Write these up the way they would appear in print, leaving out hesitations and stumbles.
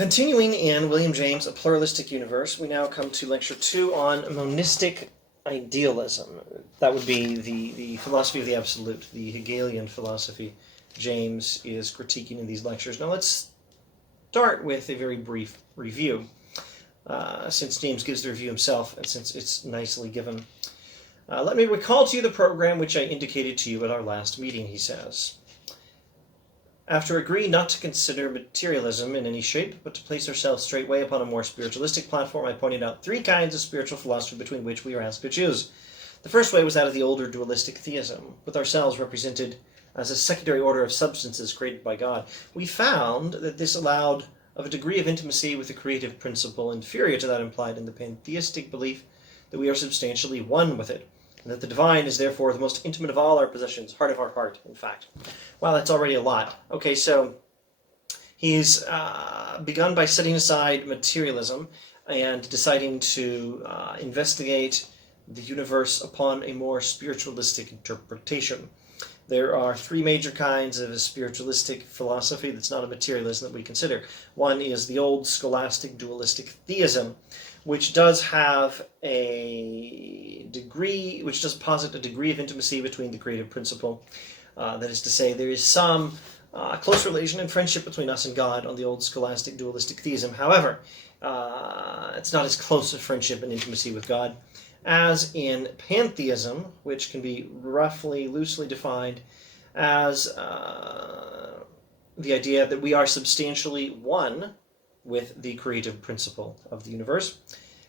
Continuing in William James, A Pluralistic Universe, we now come to Lecture 2 on monistic idealism. That would be the philosophy of the absolute, the Hegelian philosophy James is critiquing in these lectures. Now let's start with a very brief review, since James gives the review himself and since it's nicely given. Let me recall to you the program which I indicated to you at our last meeting, he says. After agreeing not to consider materialism in any shape, but to place ourselves straightway upon a more spiritualistic platform, I pointed out three kinds of spiritual philosophy between which we are asked to choose. The first way was that of the older dualistic theism, with ourselves represented as a secondary order of substances created by God. We found that this allowed of a degree of intimacy with the creative principle inferior to that implied in the pantheistic belief that we are substantially one with it, and that the divine is therefore the most intimate of all our possessions, heart of our heart, in fact. Wow, that's already a lot. Okay, so he's begun by setting aside materialism and deciding to investigate the universe upon a more spiritualistic interpretation. There are three major kinds of a spiritualistic philosophy that's not a materialism that we consider. One is the old scholastic dualistic theism, which does have a degree, which does posit a degree of intimacy between the creative principle. That is to say, there is some close relation and friendship between us and God on the old scholastic dualistic theism. However, it's not as close a friendship and intimacy with God as in pantheism, which can be roughly, loosely defined as the idea that we are substantially one with the creative principle of the universe,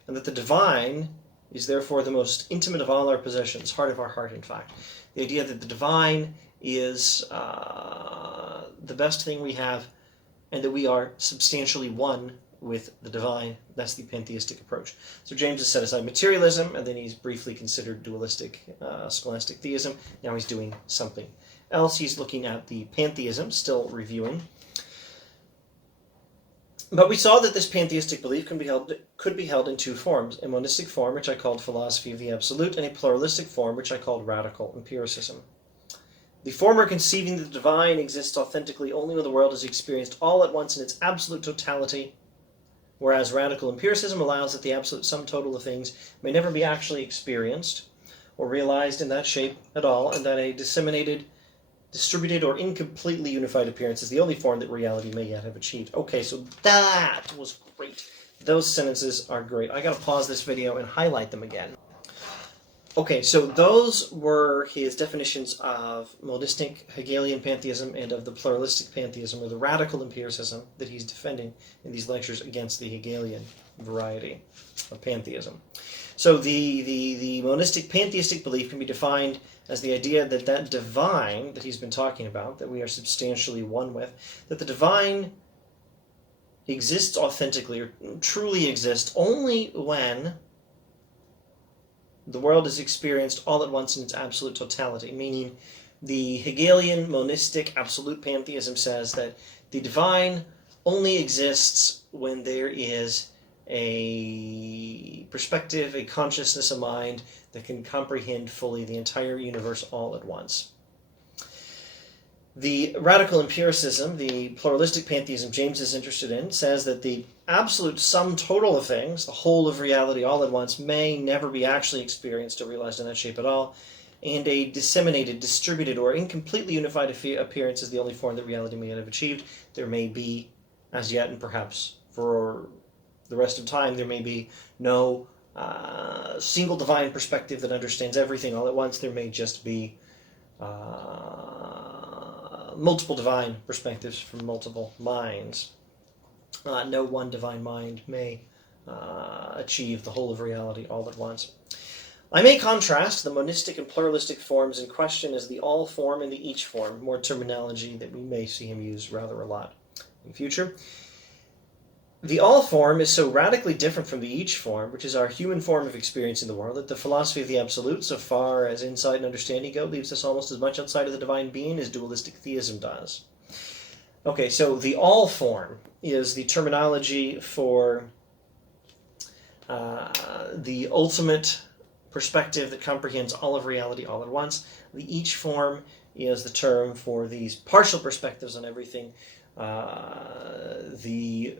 and that the divine is therefore the most intimate of all our possessions, heart of our heart, in fact. The idea that the divine is the best thing we have, and that we are substantially one with the divine. That's the pantheistic approach. So James has set aside materialism, and then he's briefly considered dualistic scholastic theism. Now he's doing something else. He's looking at the pantheism, still reviewing. But we saw that this pantheistic belief could be held in two forms: a monistic form, which I called philosophy of the absolute, and a pluralistic form, which I called radical empiricism. The former conceiving that the divine exists authentically only when the world is experienced all at once in its absolute totality, whereas radical empiricism allows that the absolute sum total of things may never be actually experienced or realized in that shape at all, and that a disseminated, distributed, or incompletely unified appearance is the only form that reality may yet have achieved. Okay, so that was great. Those sentences are great. I gotta pause this video and highlight them again. Okay, so those were his definitions of monistic Hegelian pantheism and of the pluralistic pantheism, or the radical empiricism, that he's defending in these lectures against the Hegelian variety of pantheism. So the monistic pantheistic belief can be defined as the idea that that divine that he's been talking about, that we are substantially one with, that the divine exists authentically, or truly exists, only when the world is experienced all at once in its absolute totality, meaning the Hegelian monistic absolute pantheism says that the divine only exists when there is a perspective, a consciousness, a mind that can comprehend fully the entire universe all at once. The radical empiricism, the pluralistic pantheism James is interested in, says that the absolute sum total of things, the whole of reality all at once, may never be actually experienced or realized in that shape at all, and a disseminated, distributed, or incompletely unified appearance is the only form that reality may yet have achieved. There may be, as yet, and perhaps for the rest of time, there may be no single divine perspective that understands everything all at once. There may just be multiple divine perspectives from multiple minds. No one divine mind may achieve the whole of reality all at once. I may contrast the monistic and pluralistic forms in question as the all form and the each form, more terminology that we may see him use rather a lot in the future. The all form is so radically different from the each form, which is our human form of experience in the world, that the philosophy of the absolute, so far as insight and understanding go, leaves us almost as much outside of the divine being as dualistic theism does. Okay, so the all form is the terminology for the ultimate perspective that comprehends all of reality all at once. The each form is the term for these partial perspectives on everything. The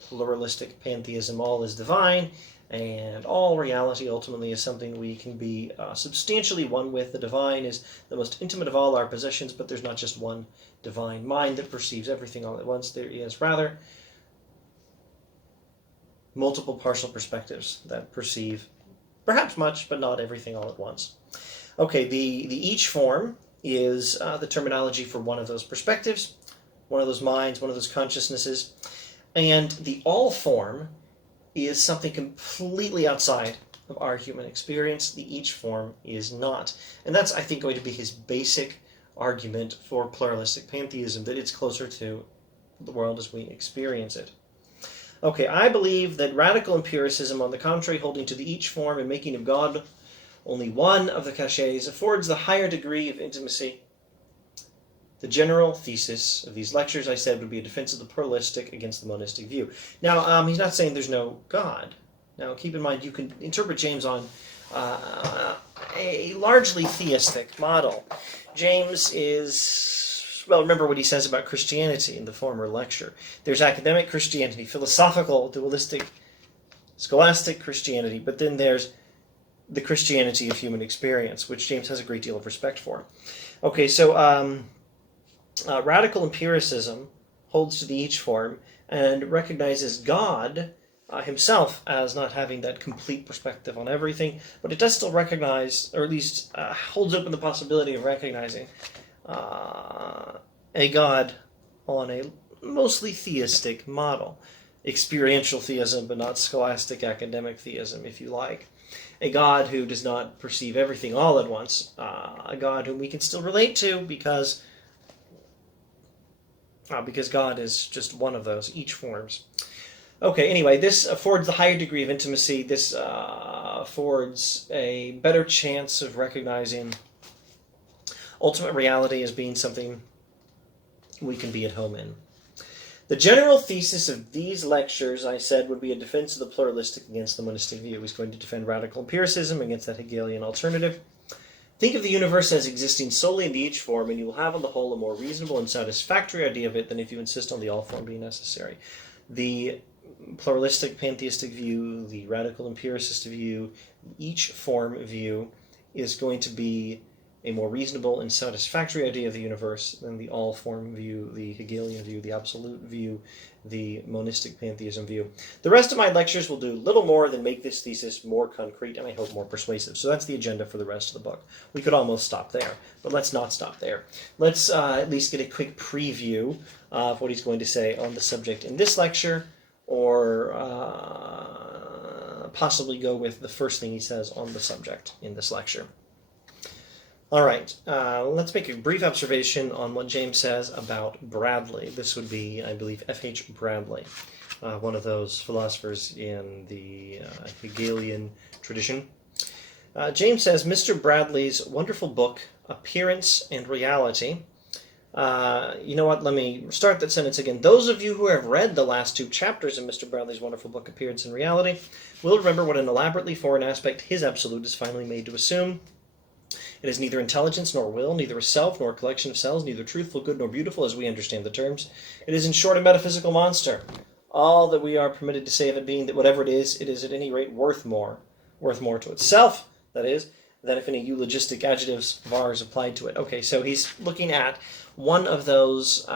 pluralistic pantheism, all is divine, and all reality ultimately is something we can be substantially one with. The divine is the most intimate of all our possessions, but there's not just one divine mind that perceives everything all at once. There is rather multiple partial perspectives that perceive perhaps much, but not everything all at once. Okay, the each form is the terminology for one of those perspectives, one of those minds, one of those consciousnesses, and the all form is something completely outside of our human experience. The each form is not. And that's, I think, going to be his basic argument for pluralistic pantheism, that it's closer to the world as we experience it. Okay, I believe that radical empiricism, on the contrary, holding to the each form and making of God only one of the cachets, affords the higher degree of intimacy. The general thesis of these lectures, I said, would be a defense of the pluralistic against the monistic view. Now, he's not saying there's no God. Now, keep in mind, you can interpret James on a largely theistic model. James is, well, remember what he says about Christianity in the former lecture. There's academic Christianity, philosophical, dualistic, scholastic Christianity, but then there's the Christianity of human experience, which James has a great deal of respect for. Okay, so radical empiricism holds to the each form and recognizes God himself as not having that complete perspective on everything, but it does still recognize, or at least holds open the possibility of recognizing a God on a mostly theistic model. Experiential theism, but not scholastic academic theism, if you like. A God who does not perceive everything all at once. A God whom we can still relate to because God is just one of those, each forms. Okay, anyway, this affords the higher degree of intimacy. This affords a better chance of recognizing ultimate reality as being something we can be at home in. The general thesis of these lectures, I said, would be a defense of the pluralistic against the monistic view. He's going to defend radical empiricism against that Hegelian alternative. Think of the universe as existing solely in the each form, and you will have on the whole a more reasonable and satisfactory idea of it than if you insist on the all form being necessary. The pluralistic pantheistic view, the radical empiricist view, each form view is going to be a more reasonable and satisfactory idea of the universe than the all form view, the Hegelian view, the absolute view, the monistic pantheism view. The rest of my lectures will do little more than make this thesis more concrete and I hope more persuasive. So that's the agenda for the rest of the book. We could almost stop there, but let's not stop there. Let's at least get a quick preview of what he's going to say on the subject in this lecture, or possibly go with the first thing he says on the subject in this lecture. All right, let's make a brief observation on what James says about Bradley. This would be, I believe, F.H. Bradley, one of those philosophers in the Hegelian tradition. James says, Mr. Bradley's wonderful book, Appearance and Reality. You know what, let me start that sentence again. Those of you who have read the last two chapters of Mr. Bradley's wonderful book, Appearance and Reality, will remember what an elaborately foreign aspect his absolute is finally made to assume. It is neither intelligence nor will, neither a self nor a collection of cells, neither truthful, good, nor beautiful as we understand the terms. It is, in short, a metaphysical monster. All that we are permitted to say of it being that whatever it is at any rate worth more to itself, that is, than if any eulogistic adjectives of ours applied to it. Okay, so he's looking at one of those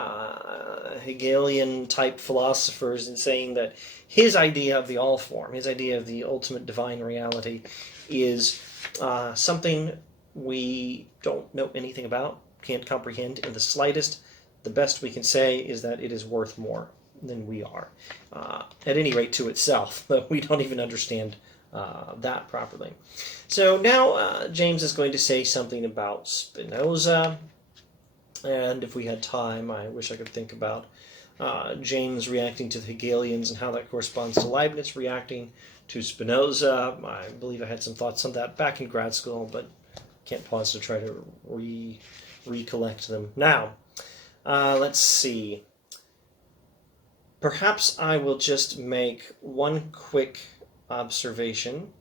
Hegelian-type philosophers and saying that his idea of the all form, his idea of the ultimate divine reality, is something we don't know anything about, can't comprehend in the slightest. The best we can say is that it is worth more than we are, at any rate to itself, though we don't even understand that properly. So now James is going to say something about Spinoza, and if we had time, I wish I could think about James reacting to the Hegelians and how that corresponds to Leibniz reacting to Spinoza. I believe I had some thoughts on that back in grad school, but can't pause to try to recollect them now. Let's see. Perhaps I will just make one quick observation,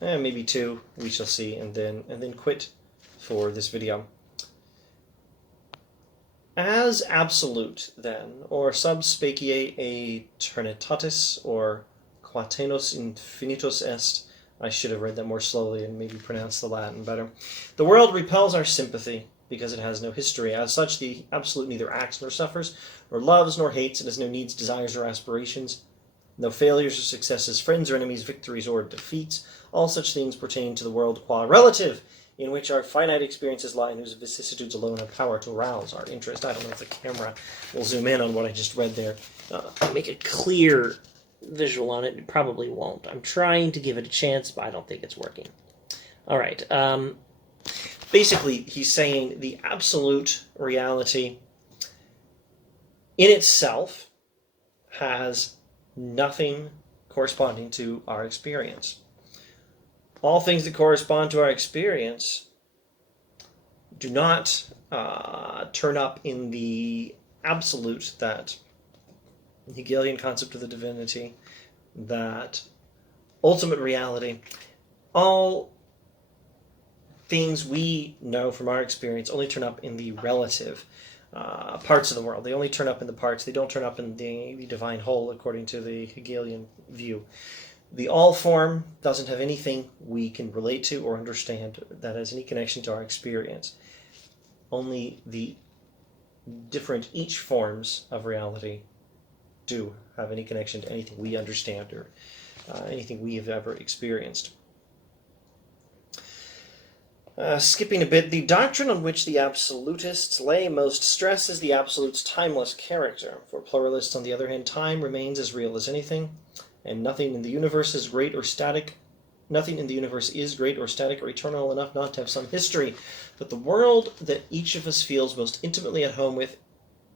maybe two, we shall see, and then quit for this video. As absolute, then, or sub specie aeternitatis, or quatenus infinitus est, I should have read that more slowly and maybe pronounced the Latin better. The world repels our sympathy because it has no history. As such, the absolute neither acts nor suffers, nor loves nor hates. It has no needs, desires, or aspirations. No failures or successes, friends or enemies, victories or defeats. All such things pertain to the world qua relative, in which our finite experiences lie and whose vicissitudes alone have power to arouse our interest. I don't know if the camera will zoom in on what I just read there. Make a clear visual on it. It probably won't. I'm trying to give it a chance, but I don't think it's working. All right. Basically, he's saying the absolute reality in itself has nothing corresponding to our experience. All things that correspond to our experience do not turn up in the absolute, that Hegelian concept of the divinity, that ultimate reality. All things we know from our experience only turn up in the relative parts of the world. They only turn up in the parts. They don't turn up in the divine whole, according to the Hegelian view. The all form doesn't have anything we can relate to or understand that has any connection to our experience. Only the different each forms of reality do have any connection to anything we understand or anything we have ever experienced. Skipping a bit, the doctrine on which the absolutists lay most stress is the absolute's timeless character. For pluralists, on the other hand, time remains as real as anything, and nothing in the universe is great or static. Nothing in the universe is great or static or eternal enough not to have some history. But the world that each of us feels most intimately at home with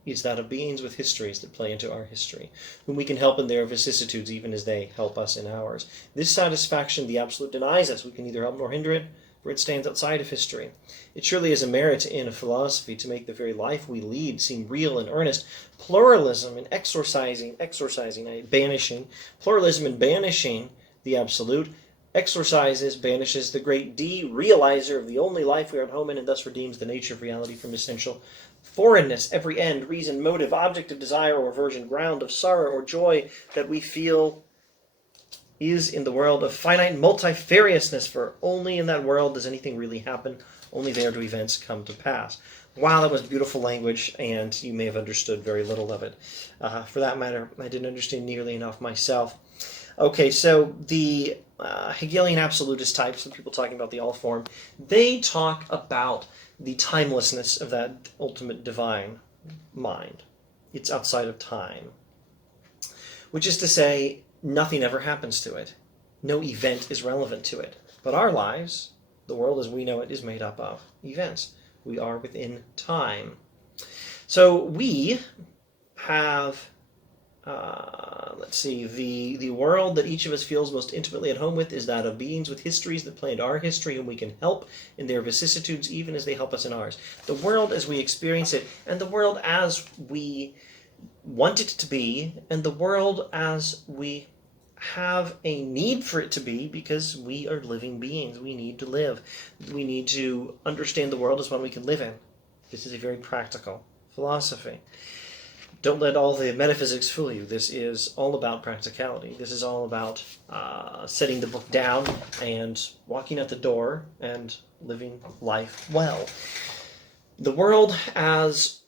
is that of beings with histories that play into our history, whom we can help in their vicissitudes even as they help us in ours. This satisfaction the absolute denies us. We can neither help nor hinder it, for it stands outside of history. It surely is a merit in a philosophy to make the very life we lead seem real and earnest. Pluralism and banishing the absolute, banishes the great de-realizer of the only life we are at home in, and thus redeems the nature of reality from essential foreignness. Every end, reason, motive, object of desire or aversion, ground of sorrow or joy that we feel is in the world of finite multifariousness, for only in that world does anything really happen. Only there do events come to pass. Wow, that was beautiful language, and you may have understood very little of it. For that matter, I didn't understand nearly enough myself. Okay, so the Hegelian absolutist types, the people talking about the all form, they talk about the timelessness of that ultimate divine mind. It's outside of time. Which is to say, nothing ever happens to it. No event is relevant to it. But our lives, the world as we know it, is made up of events. We are within time. So we have, the world that each of us feels most intimately at home with is that of beings with histories that play into our history, whom we can help in their vicissitudes even as they help us in ours. The world as we experience it, and the world as we want it to be, and the world as we have a need for it to be, because we are living beings. We need to live. We need to understand the world as one we can live in. This is a very practical philosophy. Don't let all the metaphysics fool you. This is all about practicality. This is all about setting the book down and walking out the door and living life well. The world as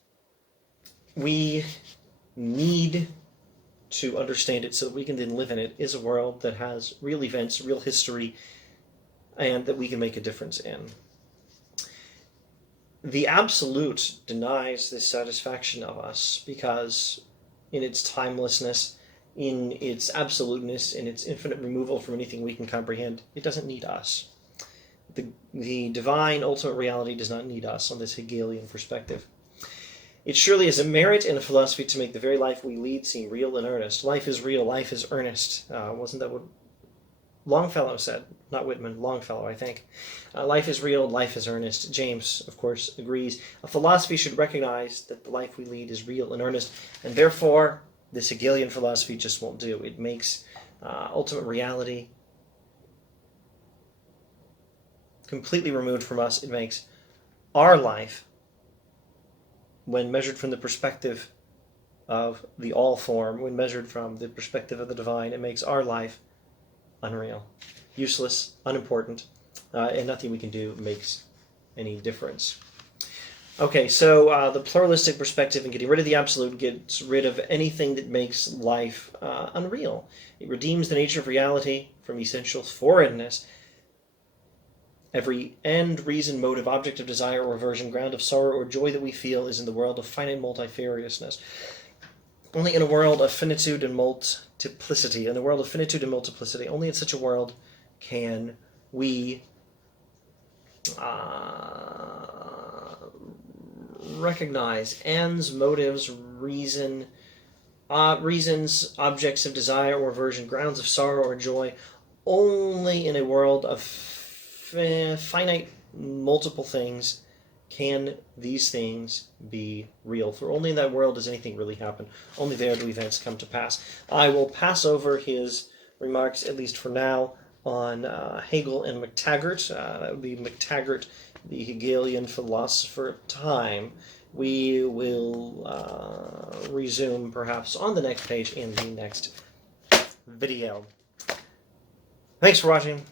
we need to understand it so that we can then live in it is a world that has real events, real history, and that we can make a difference in. The absolute denies this satisfaction of us because in its timelessness, in its absoluteness, in its infinite removal from anything we can comprehend, it doesn't need us. The divine ultimate reality does not need us on this Hegelian perspective. It surely is a merit in a philosophy to make the very life we lead seem real and earnest. Life is real, life is earnest. Wasn't that what Longfellow said? Not Whitman, Longfellow, I think. Life is real, life is earnest. James, of course, agrees. A philosophy should recognize that the life we lead is real and earnest, and therefore this Hegelian philosophy just won't do. It makes ultimate reality completely removed from us. It makes our life when measured from the perspective of the all form, when measured from the perspective of the divine, it makes our life unreal, useless, unimportant, and nothing we can do makes any difference. Okay, so the pluralistic perspective and getting rid of the absolute gets rid of anything that makes life unreal. It redeems the nature of reality from essential foreignness. Every end, reason, motive, object of desire or aversion, ground of sorrow or joy that we feel is in the world of finite multifariousness. Only in a world of finitude and multiplicity, only in such a world can we recognize ends, motives, reasons, objects of desire or aversion, grounds of sorrow or joy. Only in a world of finite, multiple things can these things be real. For only in that world does anything really happen. Only there do events come to pass. I will pass over his remarks, at least for now, on Hegel and McTaggart. That would be McTaggart, the Hegelian philosopher of time. We will resume perhaps on the next page in the next video. Thanks for watching.